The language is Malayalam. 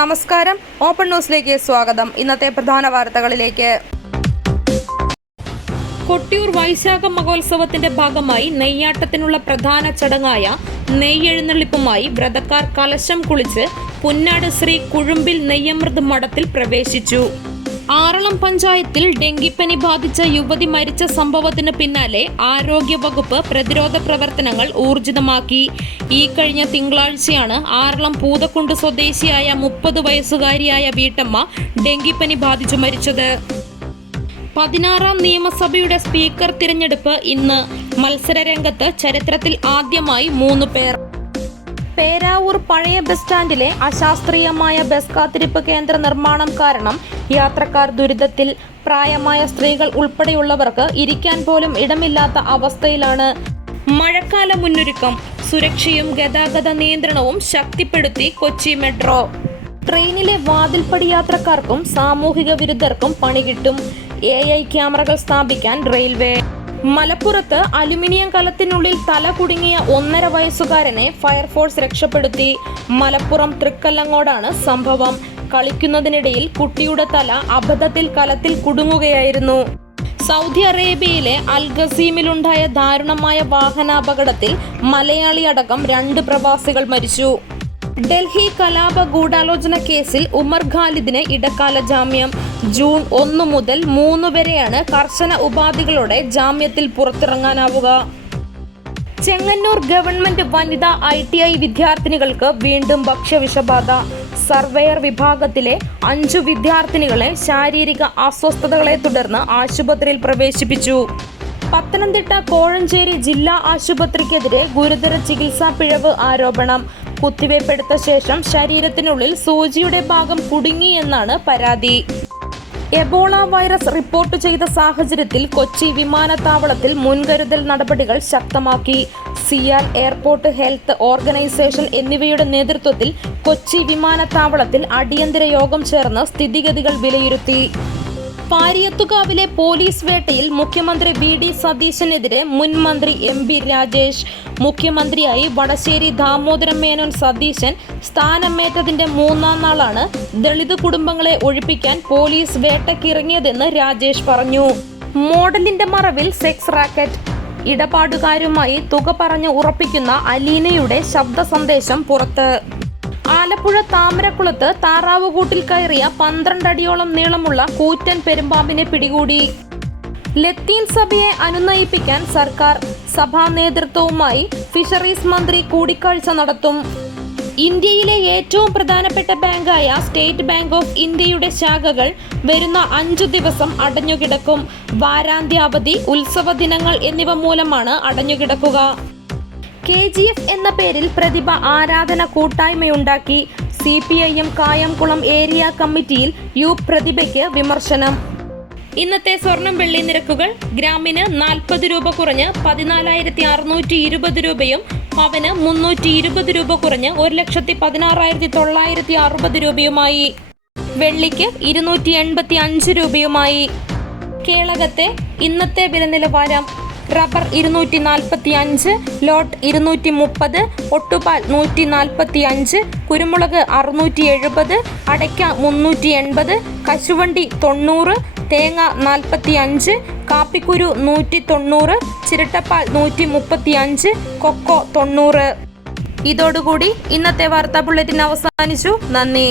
നമസ്കാരം, ഓപ്പൺ ന്യൂസിലേക്ക് സ്വാഗതം. ഇന്നത്തെ പ്രധാന വാർത്തകളിലേക്ക്. കൊട്ടിയൂർ വൈശാഖ മഹോത്സവത്തിന്റെ ഭാഗമായി നെയ്യാട്ടത്തിനുള്ള പ്രധാന ചടങ്ങായ നെയ്യെഴുന്നള്ളിപ്പുമായി വ്രതക്കാർ കലശം കുളിച്ച് പുന്നാട് ശ്രീ കുഴുമ്പിൽ നെയ്യമൃത് മഠത്തിൽ പ്രവേശിച്ചു. ആറളം പഞ്ചായത്തിൽ ഡെങ്കിപ്പനി ബാധിച്ച യുവതി മരിച്ച സംഭവത്തിന് പിന്നാലെ ആരോഗ്യവകുപ്പ് പ്രതിരോധ പ്രവർത്തനങ്ങൾ ഊർജിതമാക്കി. ഈ കഴിഞ്ഞ തിങ്കളാഴ്ചയാണ് ആറളം പൂതക്കുണ്ട് സ്വദേശിയായ 30 വയസ്സുകാരിയായ വീട്ടമ്മ ഡെങ്കിപ്പനി ബാധിച്ചു മരിച്ചത്. 16ാം നിയമസഭയുടെ സ്പീക്കർ തിരഞ്ഞെടുപ്പ് ഇന്ന്. മത്സരരംഗത്ത് ചരിത്രത്തിൽ ആദ്യമായി 3 പേർ. പേരാവൂർ പഴയ ബസ് സ്റ്റാൻഡിലെ അശാസ്ത്രീയമായ ബസ് കാത്തിരിപ്പ് കേന്ദ്ര നിർമ്മാണം കാരണം യാത്രക്കാർ ദുരിതത്തിൽ. പ്രായമായ സ്ത്രീകൾ ഉൾപ്പെടെയുള്ളവർക്ക് ഇരിക്കാൻ പോലും ഇടമില്ലാത്ത അവസ്ഥയിലാണ്. മഴക്കാല മുന്നൊരുക്കം, സുരക്ഷയും ഗതാഗത നിയന്ത്രണവും ശക്തിപ്പെടുത്തി കൊച്ചി മെട്രോ. ട്രെയിനിലെ വാതിൽപ്പടി യാത്രക്കാർക്കും സാമൂഹിക വിരുദ്ധർക്കും പണി കിട്ടും. AI ക്യാമറകൾ സ്ഥാപിക്കാൻ റെയിൽവേ. മലപ്പുറത്ത് അലുമിനിയം കലത്തിനുള്ളിൽ തല കുടുങ്ങിയ 1.5 വയസ്സുകാരനെ ഫയർഫോഴ്സ് രക്ഷപ്പെടുത്തി. മലപ്പുറം തൃക്കല്ലങ്ങോടാണ് സംഭവം. കളിക്കുന്നതിനിടയിൽ കുട്ടിയുടെ തല അബദ്ധത്തിൽ കലത്തിൽ കുടുങ്ങുകയായിരുന്നു. സൗദി അറേബ്യയിലെ അൽ ഖസീമിലുണ്ടായ ദാരുണമായ വാഹനാപകടത്തിൽ മലയാളി അടക്കം 2 പ്രവാസികൾ മരിച്ചു. ഡൽഹി കലാപ ഗൂഢാലോചന കേസിൽ ഉമർ ഖാലിദിന് ഇടക്കാല ജാമ്യം. ജൂൺ 1 മുതൽ 3 വരെയാണ് കർശന ഉപാധികളോടെ ജാമ്യത്തിൽ പുറത്തിറങ്ങാനാവുക. ചെങ്ങന്നൂർ ഗവൺമെന്റ് വനിതാ ITI വിദ്യാർത്ഥിനികൾക്ക് വീണ്ടും ഭക്ഷ്യവിഷബാധ. സർവേയർ വിഭാഗത്തിലെ 5 വിദ്യാർത്ഥിനികളെ ശാരീരിക അസ്വസ്ഥതകളെ തുടർന്ന് ആശുപത്രിയിൽ പ്രവേശിപ്പിച്ചു. പത്തനംതിട്ട കോഴഞ്ചേരി ജില്ലാ ആശുപത്രിക്കെതിരെ ഗുരുതര ചികിത്സാ പിഴവ് ആരോപണം. കുത്തിവയ്പ്പെടുത്ത ശേഷം ശരീരത്തിനുള്ളിൽ സൂചിയുടെ ഭാഗം കുടുങ്ങിയെന്നാണ് പരാതി. എബോള വൈറസ് റിപ്പോർട്ട് ചെയ്ത സാഹചര്യത്തിൽ കൊച്ചി വിമാനത്താവളത്തിൽ മുൻകരുതൽ നടപടികൾ ശക്തമാക്കി. സിയാൽ എയർപോർട്ട് ഹെൽത്ത് ഓർഗനൈസേഷൻ എന്നിവയുടെ നേതൃത്വത്തിൽ കൊച്ചി വിമാനത്താവളത്തിൽ അടിയന്തര യോഗം ചേർന്ന് സ്ഥിതിഗതികൾ വിലയിരുത്തി. പാരിയത്തുകാവിലെ പോലീസ് വേട്ടയിൽ മുഖ്യമന്ത്രി VD സതീശനെതിരെ മുൻ മന്ത്രി MP രാജേഷ്. മുഖ്യമന്ത്രിയായി വടശ്ശേരി ദാമോദരൻ മേനോൻ സതീശൻ സ്ഥാനമേറ്റതിന്റെ 3ാം നാളാണ് ദളിത് കുടുംബങ്ങളെ ഒഴിപ്പിക്കാൻ പോലീസ് വേട്ടക്കിറങ്ങിയതെന്ന് രാജേഷ് പറഞ്ഞു. മോഡലിന്റെ മറവിൽ സെക്സ് റാക്കറ്റ്. ഇടപാടുകാരുമായി തുക പറഞ്ഞ് ഉറപ്പിക്കുന്ന അലീനയുടെ ശബ്ദ സന്ദേശം പുറത്ത്. ആലപ്പുഴ താമരക്കുളത്ത് താറാവുകൂട്ടിൽ കയറിയ 12 അടിയോളം നീളമുള്ള കൂറ്റൻ പെരുമ്പാമ്പിനെ പിടികൂടി. ലത്തീൻ സഭയെ അനുനയിപ്പിക്കാൻ സർക്കാർ. സഭാ നേതൃത്വവുമായി ഫിഷറീസ് മന്ത്രി കൂടിക്കാഴ്ച നടത്തും. ഇന്ത്യയിലെ ഏറ്റവും പ്രധാനപ്പെട്ട ബാങ്കായ സ്റ്റേറ്റ് ബാങ്ക് ഓഫ് ഇന്ത്യയുടെ ശാഖകൾ വരുന്ന 5 ദിവസം അടഞ്ഞുകിടക്കും. വാരാന്ത്യാവധി, ഉത്സവ ദിനങ്ങൾ എന്നിവ മൂലമാണ് അടഞ്ഞുകിടക്കുക. KGF എന്ന പേരിൽ പ്രതിഭ ആരാധന കൂട്ടായ്മയുണ്ടാക്കി. CPIM കായംകുളം ഏരിയ കമ്മിറ്റിയിൽ പ്രതിഭയ്ക്ക് വിമർശനം. ഇന്നത്തെ സ്വർണം വെള്ളി നിരക്കുകൾ: ഗ്രാമിന് 40 രൂപ കുറഞ്ഞ് 14,620 രൂപയും പവന് 320 രൂപ കുറഞ്ഞ് 1,16,960 രൂപയുമായി. വെള്ളിക്ക് 285 രൂപയുമായി. കേളകത്തെ ഇന്നത്തെ വില നിലവാരം: റബ്ബർ 245, ലോട്ട് 230, ഒട്ടുപാൽ 145, കുരുമുളക് 670, അടയ്ക്ക 380, കശുവണ്ടി 90, തേങ്ങ 45, കാപ്പിക്കുരു 190, ചിരട്ടപ്പാൽ 135, കൊക്കോ 90. ഇതോടുകൂടി ഇന്നത്തെ വാർത്താ ബുള്ളറ്റിൻ അവസാനിച്ചു. നന്ദി.